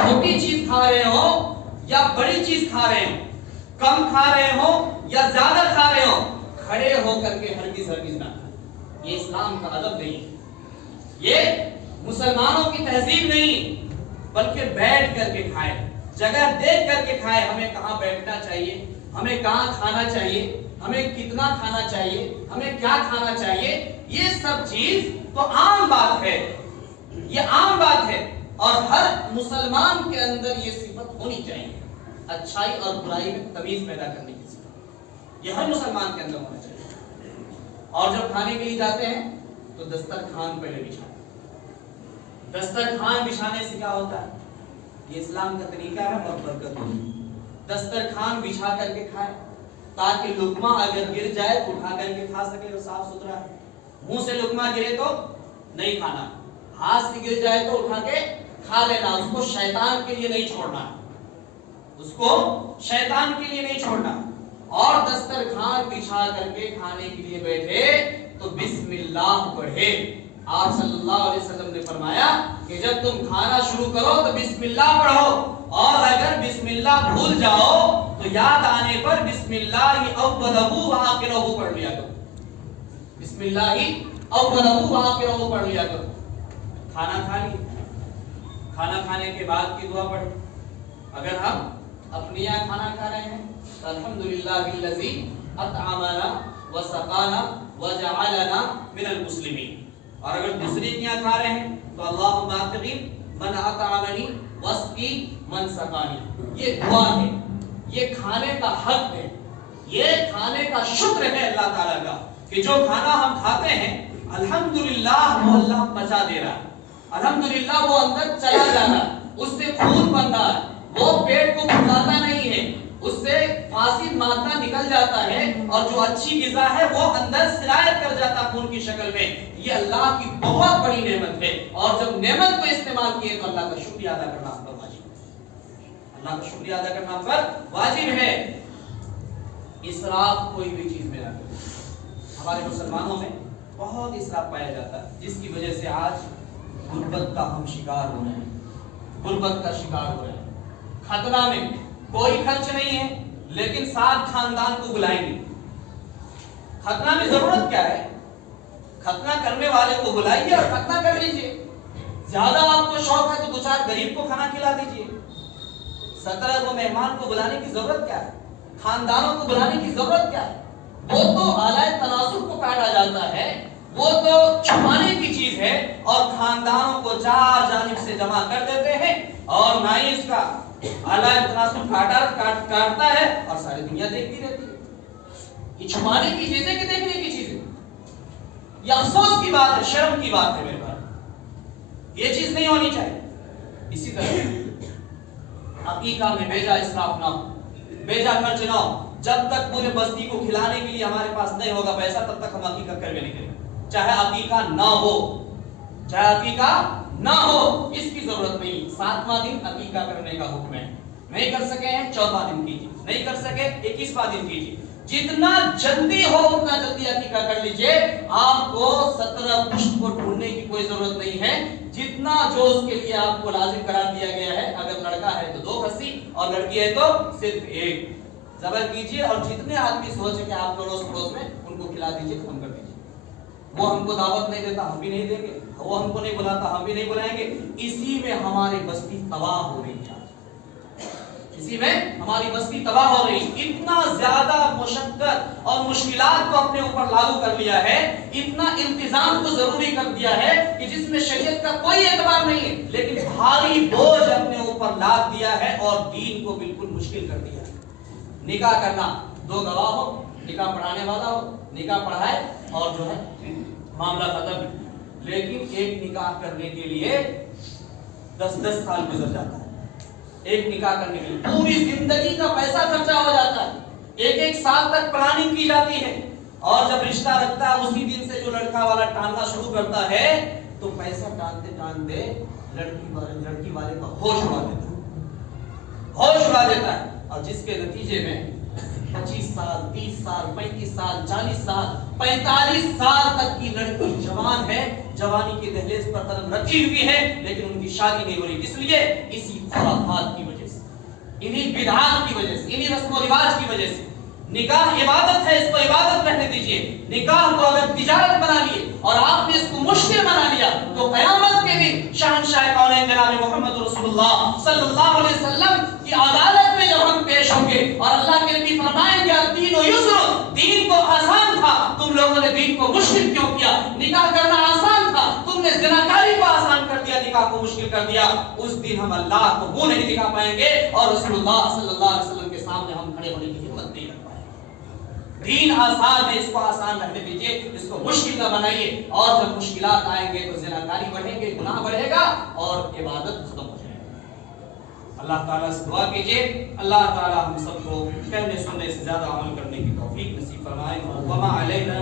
چھوٹی چیز کھا رہے ہو یا بڑی چیز کھا رہے ہو، کم کھا رہے ہو یا زیادہ کھا رہے ہو، کھڑے ہو کر کے ہرگز نہ کھائیں۔ یہ اسلام کا ادب نہیں، یہ مسلمانوں کی تہذیب نہیں، بلکہ بیٹھ کر کے کھائیں، جگہ دیکھ کر کے کھائیں۔ ہمیں کہاں بیٹھنا چاہیے، ہمیں کہاں کھانا چاہیے، ہمیں کتنا کھانا چاہیے، ہمیں کیا کھانا چاہیے، یہ سب چیز تو عام بات ہے، یہ عام بات ہے، اور ہر مسلمان کے اندر یہ صفت ہونی چاہیے، اچھائی اور برائی میں تمیز پیدا کرنے کی صفت، یہ ہر مسلمان کے اندر ہونا چاہیے۔ اور جب کھانے کے لیے جاتے ہیں تو دسترخوان پہلے بچھاتے ہیں۔ دسترخوان بچھانے سے کیا ہوتا ہے؟ یہ اسلام کا طریقہ ہے اور برکت ہوتی ہے۔ دسترخوان بچھا کر کے کھائے تاکہ لقمہ اگر گر جائے تو اٹھا کر کے کھا سکے، اور صاف ستھرا ہے۔ منہ سے لقمہ گرے تو نہیں کھانا، ہاتھ سے گر جائے تو اٹھا کے کھا لینا، اس کو شیطان کے لیے نہیں چھوڑنا، اس کو شیطان کے لیے نہیں چھوڑنا۔ اور دسترخوان بچھا کر کے کھانے کے لیے بیٹھے تو بسم اللہ پڑھے۔ آپ صلی اللہ علیہ وسلم نے فرمایا کہ جب تم کھانا شروع کرو تو بسم اللہ پڑھو، اور اگر بسم اللہ بھول جاؤ تو یاد آنے پر بسم اللہ اولہ و آخرہ پڑھ لیا کرو، بسم اللہ اولہ و آخرہ پڑھ لیا کرو۔ کھانا کھا لیا، کھانا کھانے کے بعد کی دعا پڑھیں۔ اگر ہم اپنے یہاں کھانا کھا رہے ہیں تو الحمدللہ الذی اطعمنا وسقانا وجعلنا من المسلمین، اور اگر دوسری کے یہاں کھا رہے ہیں تو اللہم اطعم من اطعمنی واسقی من سقانی۔ یہ دعا ہے، یہ کھانے کا حق ہے، یہ کھانے کا شکر ہے اللہ تعالیٰ کا کہ جو کھانا ہم کھاتے ہیں الحمدللہ وہ اللہ پچا دے رہا ہے، الحمدللہ وہ اندر چلا جا رہا ہے، اس سے خون بن رہا ہے، وہ پیٹ کو بھگاتا نہیں ہے، اس سے فاسد مادہ نکل جاتا ہے، اور جو اچھی غذا ہے وہ اندر سرایت کر جاتا خون کی شکل میں۔ یہ اللہ کی بہت بڑی نعمت ہے، اور جب نعمت کو استعمال کیے تو اللہ کا شکریہ ادا کرنا ہم پر واجب ہے، اللہ کا شکریہ ادا کرنا ہم پر واجب ہے۔ اسراف کوئی بھی چیز میں نہ کریں۔ ہمارے مسلمانوں میں بہت اسراف پایا جاتا ہے، جس کی وجہ سے آج غربت کا ہم شکار ہو رہے ہیں، غربت کا شکار ہو رہے ہیں۔ خطرہ میں کوئی خرچ نہیں ہے لیکن ساتھ خاندان کو بلائیں گے۔ ختنہ میں ضرورت کیا ہے؟ ختنہ کرنے والے کو بلائیے اور ختنہ کر لیجئے۔ زیادہ آپ کو شوق ہے تو دو چار غریب کو کھانا کھلا دیجئے۔ 17 کو مہمان کو بلانے کی ضرورت کیا ہے؟ خاندانوں کو بلانے کی ضرورت کیا ہے؟ وہ تو اعلی تناسب کو کاٹا جاتا ہے، وہ تو چھپانے کی چیز ہے، اور خاندانوں کو چار جانب سے جمع کر دیتے ہیں، اور نہ ہی اس کا اعلی تناسب کاٹتا ہے اور ساری دنیا دیکھتی رہتی ہے۔ یہ چھپانے کی چیزیں کہ دیکھنے کی چیزیں؟ یہ افسوس کی بات ہے، شرم کی بات ہے میرے بھائی، یہ چیز نہیں ہونی چاہیے۔ اسی طرح عقیقہ میں بیجا اسراف نہ ہو، بیجا خرچ نہ ہو۔ جب تک پورے بستی کو کھلانے کے لیے ہمارے پاس نہیں ہوگا پیسہ تب تک ہم عقیقہ کر بھی نہیں کریں گے، چاہے عقیقہ نہ ہو، چاہے عقیقہ نہ ہو، اس کی ضرورت نہیں۔ 7واں دن عقیقہ کرنے کا حکم ہے، نہیں کر سکے ہیں 14واں دن کیجیے، نہیں کر سکے 21واں دن کیجیے، جتنا جلدی ہو اتنا جلدی عقیقہ کر لیجئے۔ آپ کو 17 پشت کو ڈھونڈنے کی کوئی ضرورت نہیں ہے، جتنا جو اس کے لیے آپ کو لازم قرار دیا گیا ہے۔ اگر لڑکا ہے تو 2 کھسی اور لڑکی ہے تو صرف 1 ذبح کیجیے، اور جتنے آدمی سوچ کہ آپ کے اڑوس پڑوس میں ان کو کھلا دیجیے، ختم کر دیجیے۔ وہ ہم کو دعوت نہیں دیتا ہم بھی نہیں دیں گے، وہ ہم کو نہیں بلاتا ہم بھی نہیں بلائیں گے۔ اسی میں ہماری بستی تباہ ہو رہی ہے، اسی میں ہماری بستی تباہ ہو رہی ہے۔ اتنا زیادہ مشقت اور مشکلات کو اپنے اوپر لاگو کر لیا ہے، اتنا انتظام کو ضروری کر دیا ہے کہ جس میں شریعت کا کوئی اعتبار نہیں ہے، لیکن بھاری بوجھ اپنے اوپر لاد دیا ہے اور دین کو بالکل مشکل کر دیا ہے۔ نکاح کرنا 2 گواہ ہو، نکاح پڑھانے والا ہو، نکاح پڑھائے اور جو ہے معاملہ ختم، لیکن ایک نکاح کرنے کے لیے 10 سال گزر جاتا ہے۔ ایک نکاح کرنے کے لیے پوری زندگی کا پیسہ خرچہ ہو جاتا ہے، 1 سال تک پلاننگ کی جاتی ہے، اور جب رشتہ رکھتا ہے اسی دن سے جو لڑکا والا ٹاننا شروع کرتا ہے تو پیسہ ٹانتے ٹانتے لڑکی والے کا ہوش اڑا دیتا ہے، اور جس کے نتیجے میں 25 سال 30 سال 35 سال 40 سال 45 سال تک کی لڑکی جوان ہے جوانی کے دہلیز پر قدم رکھی ہوئی ہے لیکن ان کی شادی نہیں ہو رہی. کس لیے؟ اسی خرافات کی وجہ سے, انہی بدعات کی وجہ سے, انہی رسم و رواج کی وجہ سے. نکاح عبادت ہے, اس کو عبادت رہنے دیجئے. نکاح کو اگر تجارت بنا لیے اور آپ نے اس کو مشکل بنا لیا تو قیامت کے دن شہنشاہ کونین جناب محمد رسول اللہ صلی اللہ علیہ وسلم کی عدالت میں جب ہم پیش ہوں گے اور اللہ کے نبی فرمائیں گے الدین یسر, دین کو آسان تھا, تم لوگوں نے دین کو مشکل کیوں کیا؟ نکاح کرنا آسان تھا, تم نے زناکاری کو آسان کر دیا, نکاح کو مشکل کر دیا. اس دن ہم اللہ کو منہ نہیں دکھا پائیں گے اور رسول اللہ صلی اللہ علیہ وسلم کے سامنے ہم کھڑے ہونے کی ہمت نہیں رکھ پائیں گے. دین آسان ہے, اس کو آسان رہنے دیجیے, اس کو مشکل نہ بنائیے. اور جب مشکلات آئیں گے تو زناکاری بڑھیں گے, گناہ بڑھے گا اور عبادت ختم ہو جائے گا. اللہ تعالیٰ سے دعا کیجیے اللہ تعالیٰ ہم سب کو کہنے سننے سے زیادہ عمل کرنے کی توفیق نصیب فرمائے. وما علینا